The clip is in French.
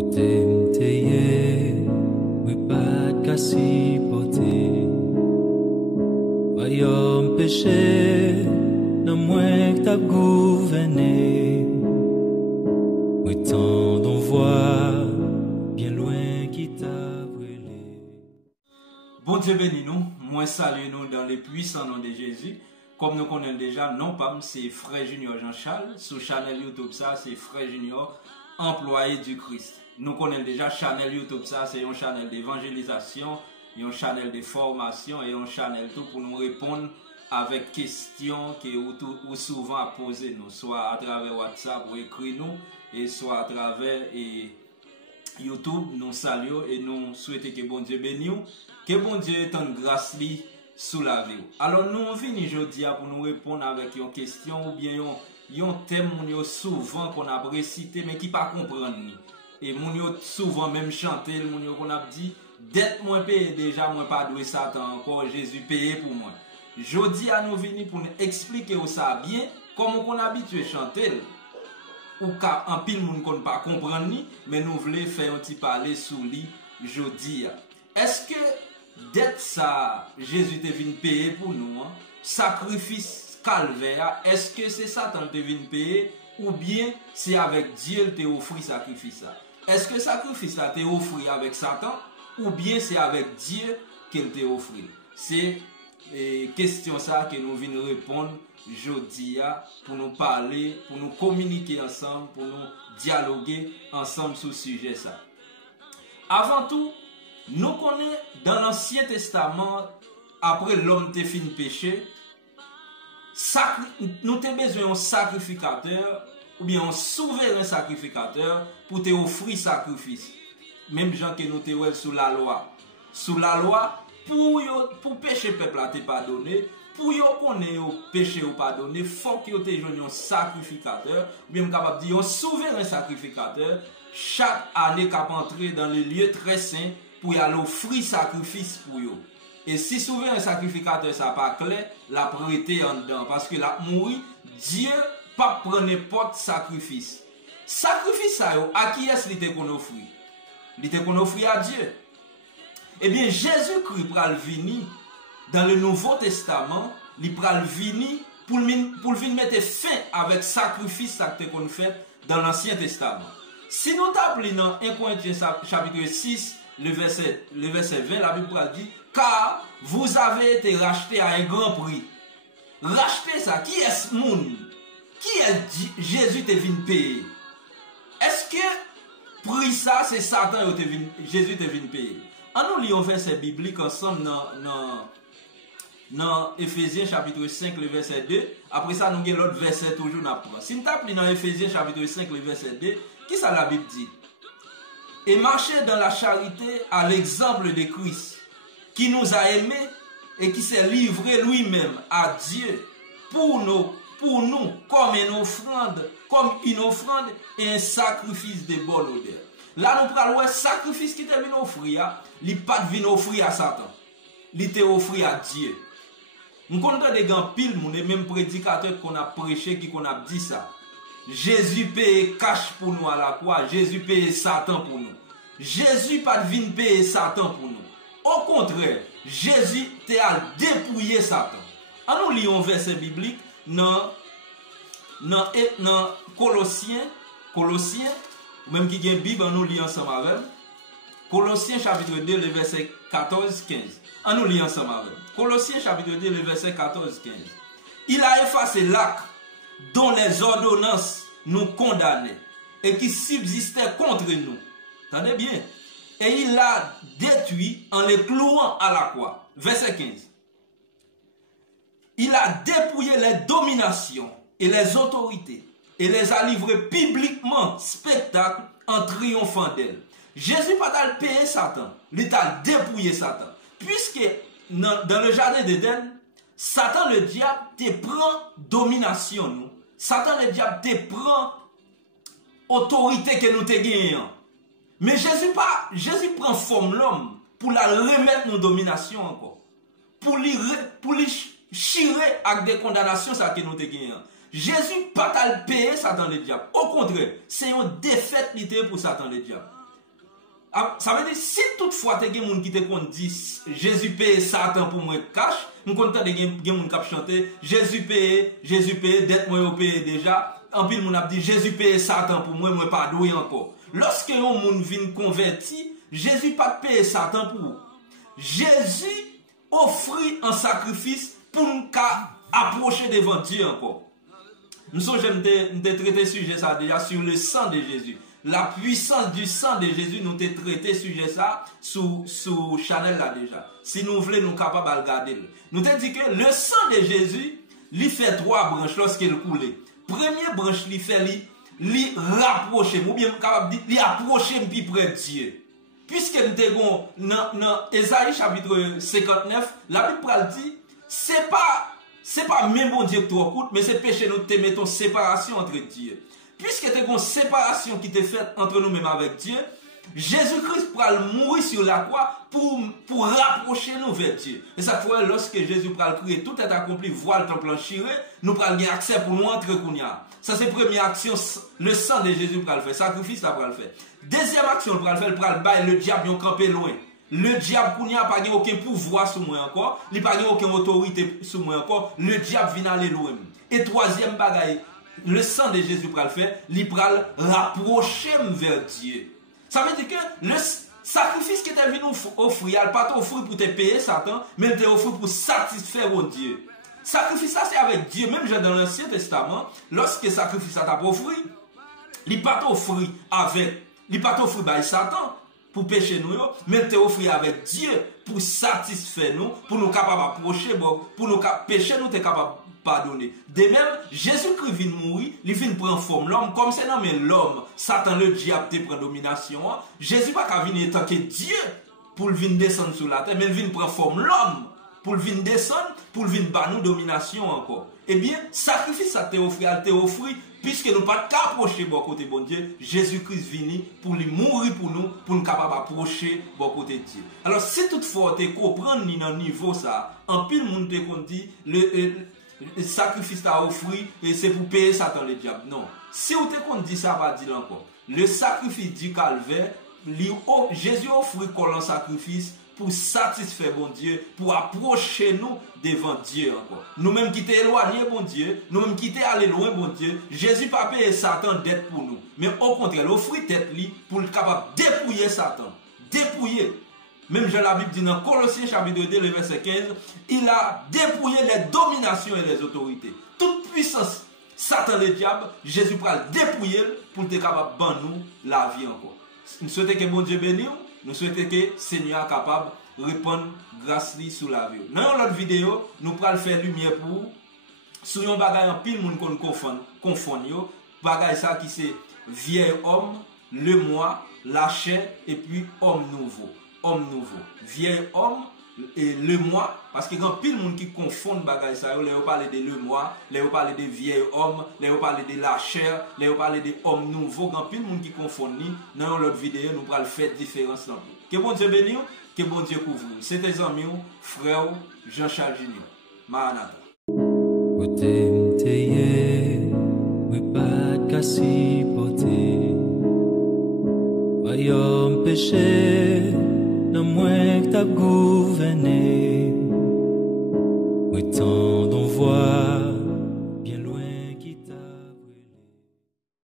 Côté m'teye, oui pas de cassi porté. Voyons péché, non moins que t'as gouverné. Oui tant d'envoi, bien loin qui t'a brûlé. Bon Dieu bénis nous, moi salue nous dans le puissant nom de Jésus. Comme nous connaissons déjà, non pas c'est Frère Junior Jean-Charles, sur channel YouTube ça c'est Frère Junior, employé du Christ. Nous connaissons déjà channel YouTube ça c'est un channel d'évangélisation, un channel de formation et un channel tout pour nous répondre avec questions que ou souvent à poser nous, soit à travers WhatsApp ou écrit nous et soit à travers YouTube. Nous saluons et nous souhaitons que bon Dieu bénisse, que bon Dieu ait une grâce li sous la vie. Alors nous venons aujourd'hui pour nous répondre avec une question ou bien un thème nous souvent qu'on a récité mais qui pas comprendre ni. Et nous souvent même chanter nous qu'on a dit dette moins payé déjà moi pas doué Satan encore Jésus payé pour moi. Jodi à nous venir pour nous expliquer ça bien comme on habitué chanter ou ka en pile moun kon pas comprendre ni mais nous voulons faire un petit parler sous lui jodi. Est-ce que dette ça Jésus te vient payer pour nous hein? Sacrifice calvaire, est-ce que c'est Satan te vient payer ou bien c'est avec Dieu te offrir sacrifice ça? Est-ce que sacrifice ça te offrir avec Satan ou bien c'est avec Dieu qu'il te offrir? C'est question ça que nous venons répondre aujourd'hui pour nous parler, pour nous communiquer ensemble, pour nous dialoguer ensemble sur ce sujet ça. Avant tout, nous connaissons dans l'Ancien Testament, après l'homme te fin péché, nous avons besoin d'un sacrificateur ou bien un souverain sacrificateur pour te offrir sacrifice. Même gens que nous te sous la loi. Sous la loi, pour pécher peuple a te pardonner, pour yo connaître péché ou pardonner, faut que te joigne un sacrificateur, ou bien capable dire un souverain sacrificateur chaque année cap entrer dans les lieux très saints pour y aller offrir sacrifice pour yo. Et si souverain sacrificateur ça pas clair, la prêter en dedans parce que la mourir Dieu pas prendre n'importe sacrifice. Sacrifice ça yo, à qui est-ce qu'il qu'on offrir? Il était qu'on offrir à Dieu. Eh bien, Jésus-Christ pral venir dans le Nouveau Testament, il pral venir pour venir mettre fin avec sacrifice que qu'on fait dans l'Ancien Testament. Si nous t'appelons dans 1 Corinthiens chapitre 6, le verset 20, la Bible dit car vous avez été rachetés à un grand prix. Racheter ça, qui est ce monde? Qui est Jésus te venu payer? Est-ce que prix ça c'est Satan Jésus te venu payer? En nous lisons verset biblique ensemble dans Ephésiens chapitre 5 le verset 2. Après ça nous avons l'autre verset toujours n'apprend. Si nous tapons dans Ephésiens chapitre 5 le verset 2, qui ça la Bible dit? Et marcher dans la charité à l'exemple de Christ, qui nous a aimés et qui s'est livré lui-même à Dieu pour nous comme une offrande et un sacrifice de bonne odeur. Là, nous prenons le sacrifice qui te vient offrir, il n'est pas venu offrir à Satan. Il te offrir à Dieu. Nous connaissons des gens pile, et même prédicateurs qu'on a prêché, qui qu'on a dit ça. Jésus paye cash pour nous à la croix. Jésus paye Satan pour nous. Jésus pas venu payer Satan pour nous. Au contraire, Jésus t'a dépouillé Satan. En nous lisons un verset biblique dans Colossiens, ou même qui a une Bible, nous lisons ensemble avec. Colossiens chapitre 2, le verset 14-15. En nous lisons ensemble avec. Colossiens chapitre 2, le verset 14-15. Il a effacé l'acte dont les ordonnances nous condamnaient et qui subsistaient contre nous. Attendez bien. Et il l'a détruit en les clouant à la croix. Verset 15. Il a dépouillé les dominations et les autorités et les a livrés publiquement spectacle en triomphant d'elles. Jésus pas t'a payé Satan, il t'a dépouillé Satan. Puisque dans le jardin d'Éden, Satan le diable te prend domination nous. Satan le diable te prend autorité que nous te gagnons. Mais Jésus prend forme l'homme pour la remettre nos dominations encore. Pour lui chirer avec des condamnations ça que nous te gagnons. Jésus pas t'a payé Satan le diable. Au contraire, c'est une défaite littéraire pour Satan le diable. Ça veut dire, si toutefois te gen moun qui te kon dit, Jésus paye Satan pour moi cash, nous content de gen moun kap chanter, Jésus paye, dette moi yo paye déjà. En pile moun a dit, Jésus paye Satan pour moi pas doué encore. Lorsque un moun vin converti, Jésus pas paye Satan pour vous. Jésus offrit un sacrifice pour nous approcher devant Dieu encore. Nous sommes traité sujet ça déjà sur le sang de Jésus. La puissance du sang de Jésus nous avons traité sujet ça sous Chanel là déjà. Si nous voulons, nous sommes capables de regarder. Nous avons dit que le sang de Jésus, il fait 3 branches lorsqu'il coule. Première branche, il fait lui rapprocher, ou bien capable de lui approcher plus près de Dieu. Puisque nous avons dans Ésaïe chapitre 59, la Bible dit, c'est pas même bon Dieu que tu écoutes, mais c'est péché nous te mettons séparation entre Dieu. Puisque tu as une séparation qui t'est faite entre nous-mêmes avec Dieu, Jésus-Christ pourra mourir sur la croix pour rapprocher nous vers Dieu. Et ça fait lorsque Jésus pourra crier, tout est accompli, voile ton plan chiré, nous pourrons avoir accès pour nous entrer Kounia. Ça c'est la première action, le sang de Jésus pourra le faire, sacrifice là pourra le faire. Deuxième action, pourra le faire, pourra le bail, le diable vient camper loin. Le diable Kounia n'a pas aucun pouvoir sur moi encore, il n'a pas aucune autorité sur moi encore, le diable vient aller loin. Et troisième bagaille, le sang de Jésus pour le faire, il va rapprocher vers Dieu. Ça veut dire que le sacrifice que tu es venu offrir, il n'est pas offrir pour te payer Satan, mais il te offrir pour satisfaire mon Dieu. Sacrifice ça c'est avec Dieu, même dans l'Ancien Testament, lorsque le sacrifice ça t'a offert, il n'est pas offrir avec, il pas offrir par Satan pour pécher nous, mais il te offrir avec Dieu pour satisfaire nous, pour nous capables d'approcher, pour nous pécher nous, tu es capable pardonner. De même, Jésus-Christ vient mourir, il vient prendre forme l'homme, comme c'est nommé l'homme, Satan le diable te prend domination. Jésus pas qu'à venir tant que Dieu pour venir descendre sur la terre, mais il vient prendre forme l'homme pour venir descendre, pour venir battre nous domination encore. Eh bien, sacrifice ça te offrir, puisque nous pas qu'approcher bon côté bon Dieu, Jésus-Christ vient pour lui mourir pour nous capable d'approcher bon côté Dieu. Alors si toutefois tu comprends ni dans niveau ça, en pile monde te dit le sacrifice à offrir et c'est pour payer Satan le diable. Non. Si vous te dit ça, va dire encore. Le sacrifice du calvaire, Jésus offre un sacrifice pour satisfaire bon Dieu, pour approcher nous devant Dieu encore. Nous-mêmes qui t'es éloignés, bon Dieu, nous-mêmes qui t'es allés loin, bon Dieu, Jésus pas payé Satan dette pour nous. Mais au contraire, offrir tête lui pour le capable de dépouiller Satan. Dépouiller. Même Jean la Bible dit dans Colossiens chapitre 2, le verset 15, il a dépouillé les dominations et les autorités. Toute puissance, Satan le diable, Jésus pourra le dépouiller pour être capable de nous la vie encore. Nous souhaitons que bon Dieu bénisse, nous souhaitons que le Seigneur soit capable de répondre grâce lui sur la vie. Dans notre vidéo, nous pourrons faire lumière pour sur un bagage en pile monde qu'on confond bagage ça qui c'est vieil homme, le moi, la chair et puis homme nouveau. Homme nouveau, vieil homme et le moi, parce que quand pile monde qui confond bagay ça, les parler de le moi, les parler de vieil homme, les parler de la chair, les parler de homme nouveau, quand pile monde qui confond ni dans l'autre vidéo nous pourrons faire différence là. Que bon Dieu bénisse, que bon Dieu couvre. C'est tes amis, frère Jean-Charles Junior. Maranatha. Voyons péché. Non moins que t'as gouverné, oui, tant